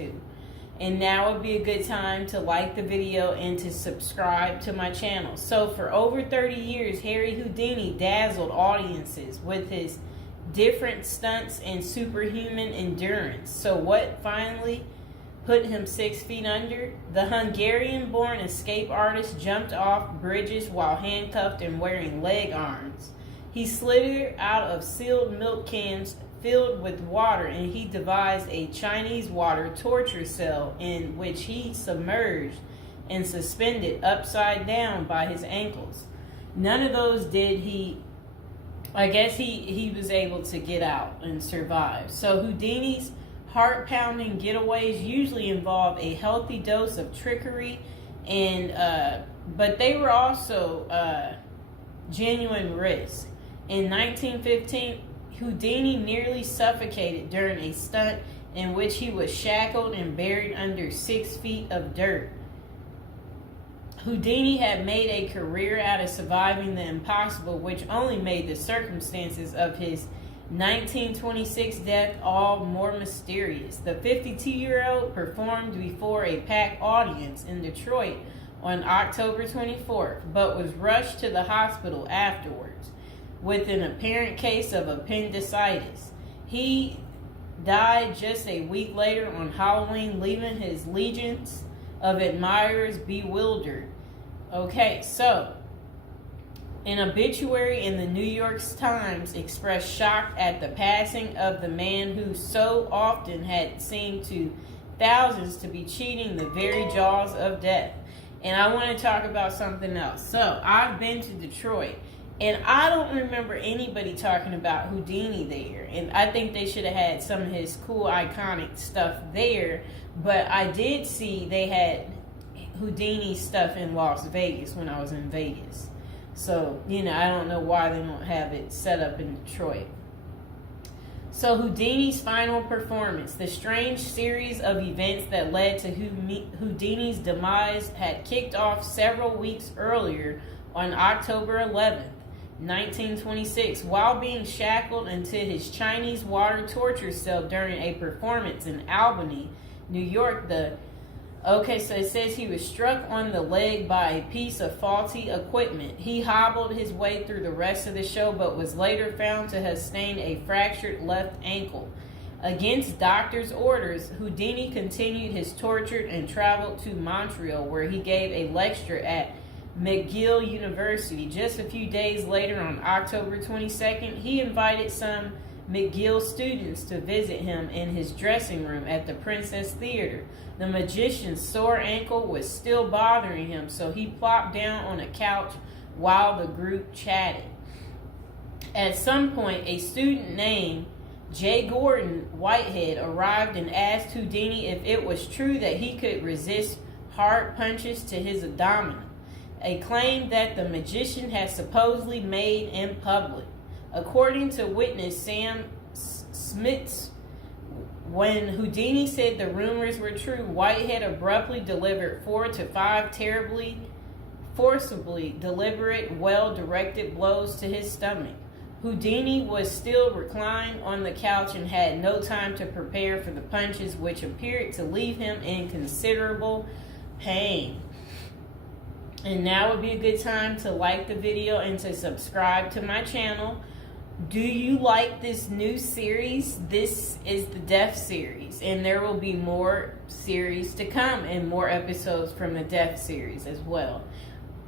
tattoo. And now would be a good time to like the video and to subscribe to my channel. So for over 30 years, Harry Houdini dazzled audiences with his different stunts and superhuman endurance. So what finally put him 6 feet under? The Hungarian-born escape artist jumped off bridges while handcuffed and wearing leg irons. He slithered out of sealed milk cans filled with water, and he devised a Chinese water torture cell in which he submerged and suspended upside down by his ankles. None of those did he. I guess he was able to get out and survive. So Houdini's heart-pounding getaways usually involve a healthy dose of trickery, and but they were also genuine risks. In 1915, Houdini nearly suffocated during a stunt in which he was shackled and buried under 6 feet of dirt. Houdini had made a career out of surviving the impossible, which only made the circumstances of his 1926 death all more mysterious. The 52-year-old performed before a packed audience in Detroit on October 24th, but was rushed to the hospital afterwards with an apparent case of appendicitis. He died just a week later on Halloween, leaving his legions of admirers bewildered. Okay, so an obituary in the New York Times expressed shock at the passing of the man who so often had seemed to thousands to be cheating the very jaws of death. And I want to talk about something else. So I've been to Detroit, and I don't remember anybody talking about Houdini there. And I think they should have had some of his cool, iconic stuff there. But I did see they had Houdini stuff in Las Vegas when I was in Vegas. So, I don't know why they don't have it set up in Detroit. So Houdini's final performance. The strange series of events that led to Houdini's demise had kicked off several weeks earlier on October 11th. 1926, while being shackled into his Chinese water torture cell during a performance in Albany, New York. So it says he was struck on the leg by a piece of faulty equipment. He hobbled his way through the rest of the show, but was later found to have sustained a fractured left ankle. Against doctors' orders, Houdini continued his torture and traveled to Montreal, where he gave a lecture at McGill University. Just a few days later, on October 22nd, he invited some McGill students to visit him in his dressing room at the Princess Theater. The magician's sore ankle was still bothering him, so he plopped down on a couch while the group chatted. At some point, a student named J. Gordon Whitehead arrived and asked Houdini if it was true that he could resist hard punches to his abdomen, a claim that the magician had supposedly made in public. According to witness Sam Smits, when Houdini said the rumors were true, Whitehead abruptly delivered 4 to 5 terribly, forcibly deliberate, well-directed blows to his stomach. Houdini was still reclined on the couch and had no time to prepare for the punches, which appeared to leave him in considerable pain. And now would be a good time to like the video and to subscribe to my channel. Do you like this new series? This is the Death series, and there will be more series to come and more episodes from the Death series as well.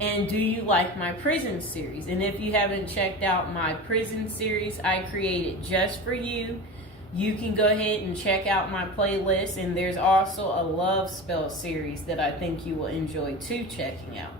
And do you like my prison series? And if you haven't checked out my prison series I created just for you, you can go ahead and check out my playlist. And there's also a love spell series that I think you will enjoy too checking out.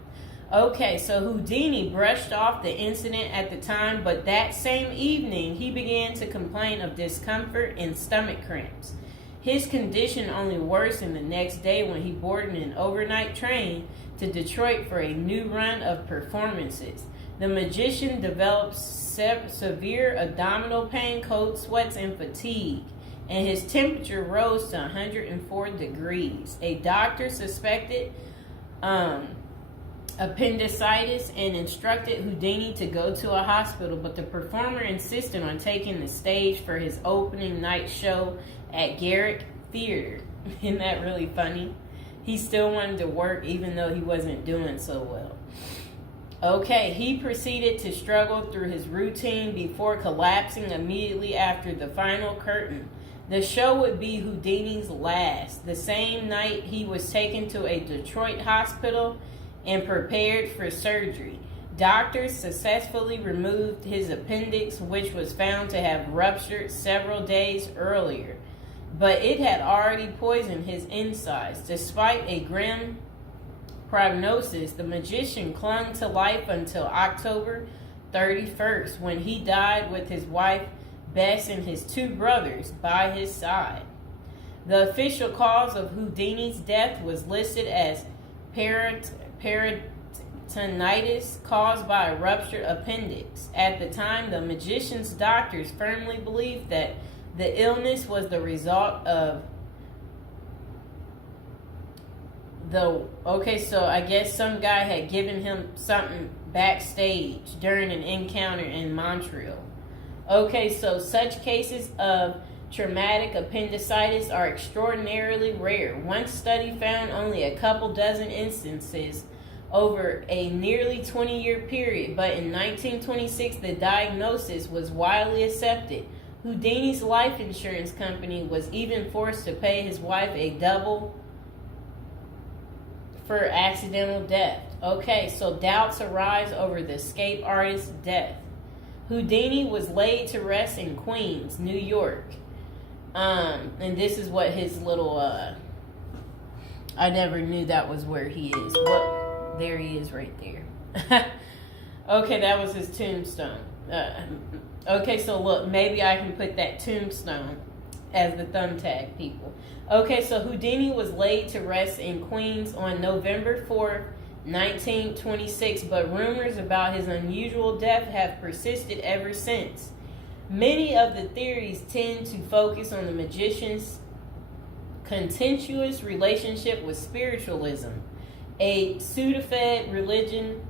Okay, so Houdini brushed off the incident at the time, but that same evening he began to complain of discomfort and stomach cramps. His condition only worsened the next day when he boarded an overnight train to Detroit for a new run of performances. The magician developed severe abdominal pain, cold sweats, and fatigue, and his temperature rose to 104 degrees. A doctor suspected appendicitis and instructed Houdini to go to a hospital, but the performer insisted on taking the stage for his opening night show at Garrick Theater. Isn't that really funny? He still wanted to work even though he wasn't doing so well. Okay, he proceeded to struggle through his routine before collapsing immediately after the final curtain. The show would be Houdini's last. The same night, he was taken to a Detroit hospital and prepared for surgery. Doctors successfully removed his appendix, which was found to have ruptured several days earlier, but it had already poisoned his insides. Despite a grim prognosis, the magician clung to life until October 31st, when he died with his wife Bess and his two brothers by his side. The official cause of Houdini's death was listed as peritonitis caused by a ruptured appendix. At the time, the magician's doctors firmly believed that the illness was the result of so I guess some guy had given him something backstage during an encounter in Montreal. Okay, so such cases of traumatic appendicitis are extraordinarily rare. One study found only a couple dozen instances over a nearly 20-year period, but in 1926 the diagnosis was widely accepted. Houdini's life insurance company was even forced to pay his wife a double for accidental death. Okay, so doubts arise over the escape artist's death. Houdini was laid to rest in Queens, New York. And this is what his little, I never knew that was where he is. Well, there he is right there. Okay, that was his tombstone. Okay, so look, maybe I can put that tombstone as the thumbtack, people. Okay, so Houdini was laid to rest in Queens on November 4th, 1926, but rumors about his unusual death have persisted ever since. Many of the theories tend to focus on the magician's contentious relationship with spiritualism, a pseudo-fed religion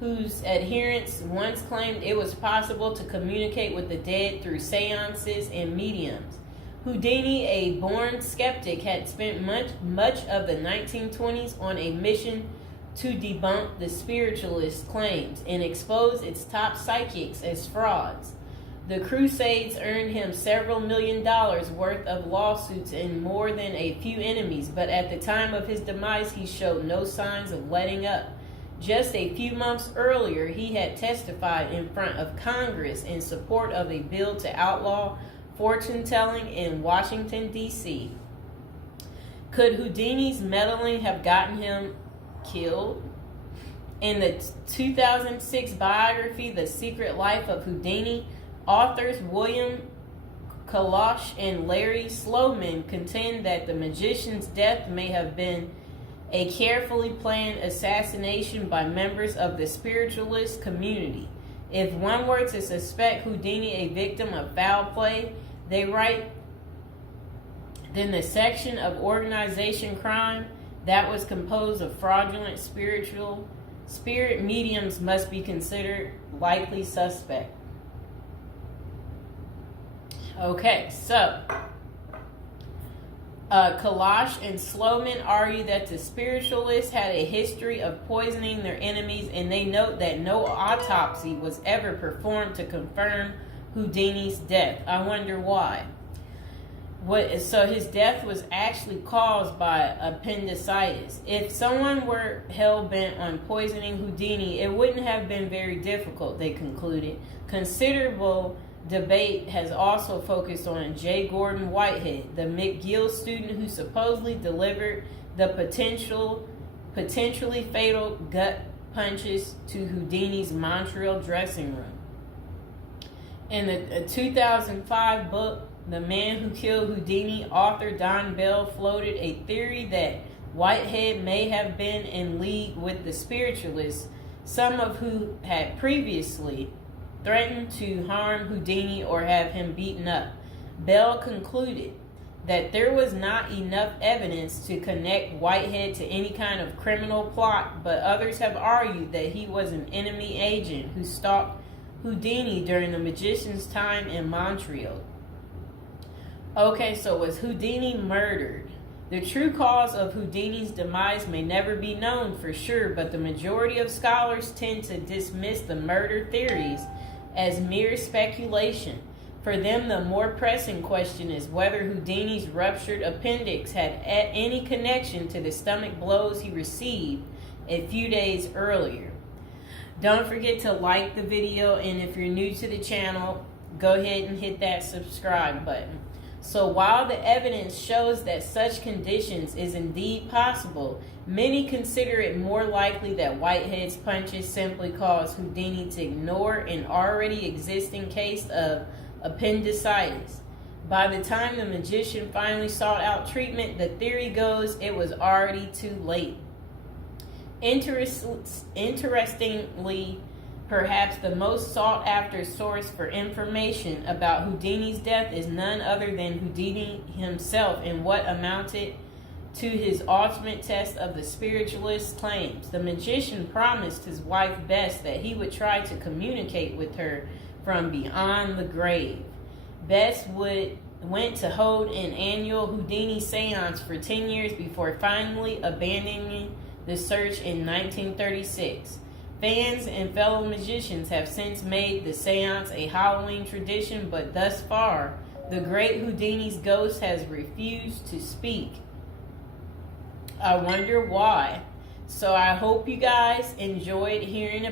whose adherents once claimed it was possible to communicate with the dead through seances and mediums. Houdini, a born skeptic, had spent much of the 1920s on a mission to debunk the spiritualist claims and expose its top psychics as frauds. The Crusades earned him several $1 million worth of lawsuits and more than a few enemies, but at the time of his demise, he showed no signs of letting up. Just a few months earlier, he had testified in front of Congress in support of a bill to outlaw fortune-telling in Washington, D.C. Could Houdini's meddling have gotten him killed? In the 2006 biography, The Secret Life of Houdini, authors William Kalash and Larry Sloman contend that the magician's death may have been a carefully planned assassination by members of the spiritualist community. If one were to suspect Houdini a victim of foul play, they write, then the section of organization crime that was composed of fraudulent spirit mediums must be considered likely suspect. Okay, so Kalash and Sloman argue that the spiritualists had a history of poisoning their enemies, and they note that no autopsy was ever performed to confirm Houdini's death. I wonder why. So his death was actually caused by appendicitis. If someone were hell-bent on poisoning Houdini, it wouldn't have been very difficult, they concluded. Considerable debate has also focused on J. Gordon Whitehead, the McGill student who supposedly delivered the potentially fatal gut punches to Houdini's Montreal dressing room. In the 2005 book, The Man Who Killed Houdini, author Don Bell floated a theory that Whitehead may have been in league with the spiritualists, some of who had previously threatened to harm Houdini or have him beaten up. Bell concluded that there was not enough evidence to connect Whitehead to any kind of criminal plot, but others have argued that he was an enemy agent who stalked Houdini during the magician's time in Montreal. Okay, so was Houdini murdered? The true cause of Houdini's demise may never be known for sure, but the majority of scholars tend to dismiss the murder theories as mere speculation. For them, the more pressing question is whether Houdini's ruptured appendix had any connection to the stomach blows he received a few days earlier. Don't forget to like the video, and if you're new to the channel, go ahead and hit that subscribe button. So while the evidence shows that such conditions is indeed possible, many consider it more likely that Whitehead's punches simply caused Houdini to ignore an already existing case of appendicitis. By the time the magician finally sought out treatment, the theory goes it was already too late. Interestingly, perhaps the most sought after source for information about Houdini's death is none other than Houdini himself in what amounted to his ultimate test of the spiritualist's claims. The magician promised his wife Bess that he would try to communicate with her from beyond the grave. Bess went to hold an annual Houdini seance for 10 years before finally abandoning the search in 1936. Fans and fellow magicians have since made the seance a Halloween tradition, but thus far, the great Houdini's ghost has refused to speak. I wonder why. So I hope you guys enjoyed hearing about